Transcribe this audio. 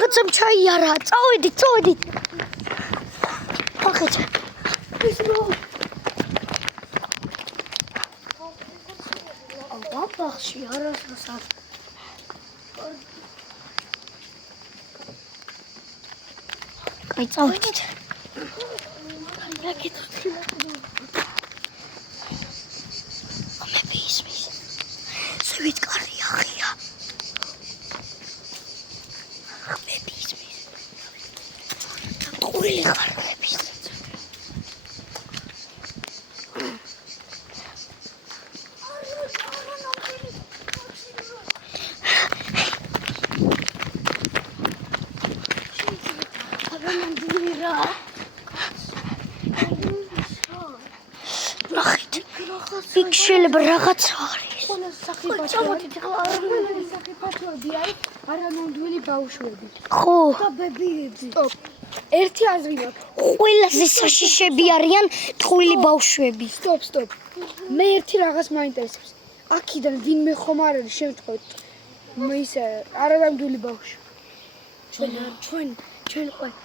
რაღაცამ ჩაიარა. წავედით. ახეთ. ბახში არასასა. კაი წავედით. ვიწყარი აღია. ყურილი ხარების. ნახეთ. იქ შეიძლება რაღაც არის. წამოდით ახლა საფათოები არის არანამდვილი ბავშვები. ხო. და ბებიები. სტოპ. ერთი აზრი მაქვს. ყველაზე საშიშები არიან ტყუილი ბავშვები. სტოპ. მე ერთი რაღაც მაინტერესებს. აქედან ვინმე ხომ არ არის შემთხვევით. მე ისე არანამდვილი ბავშვი. ჩვენ